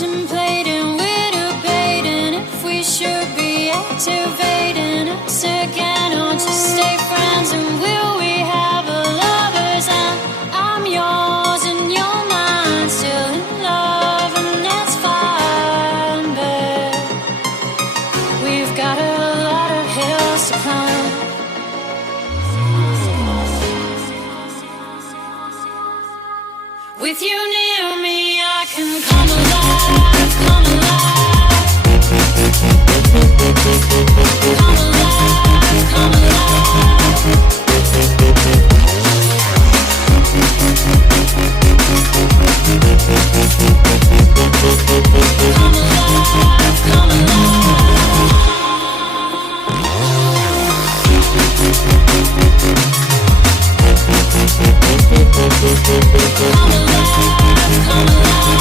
contemplating, we're debating if we should be activating us again or just stay friends. And will we have a lover's end? I'm yours and you're mine, still in love, and that's fine, but we've got a lot of hills to climb. With you near me, I can come alive, come alive. Come alive, come alive. Come alive, come alive. Come alive, come alive.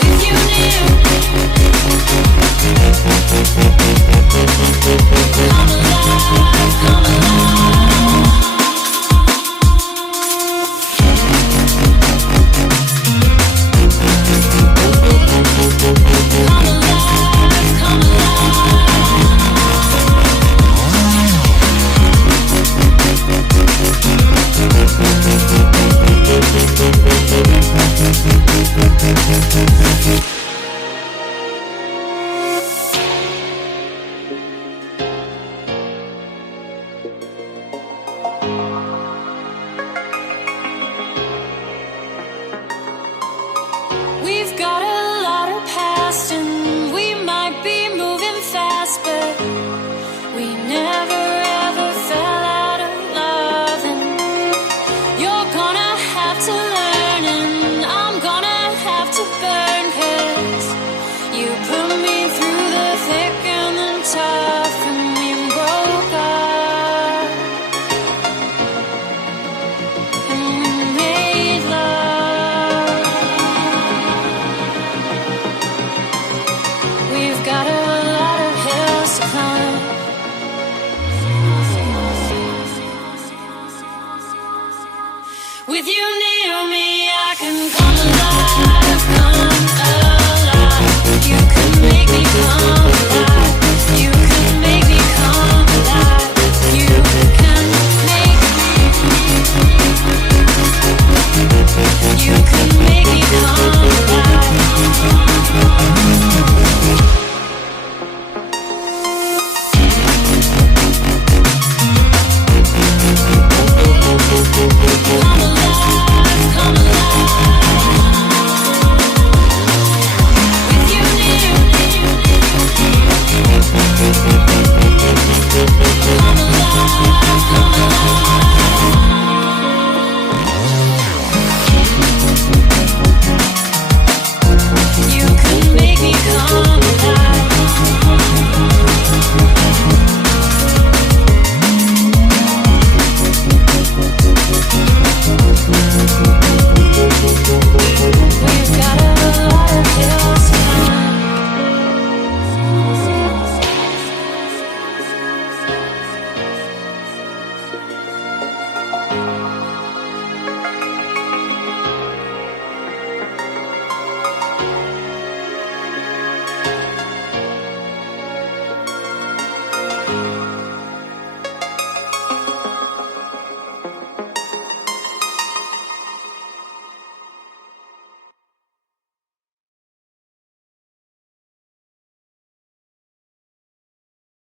With you near me. Come alive, come alive. Come alive, come alive. We've got a lot of past and we might be moving fast, but we never ever fell out of love. And you're gonna have to learn and I'm gonna have to burn, 'cause you put me through the thick and the tough and we broke up and we made love. We've got a lot of hills to climb. With you near me, I can come alive, come alive. You can make me come alive. You can make me come alive. You can make me. You can make me come alive. Come alive, come alive. With you near me. Come alive, come alive. You can make me come alive.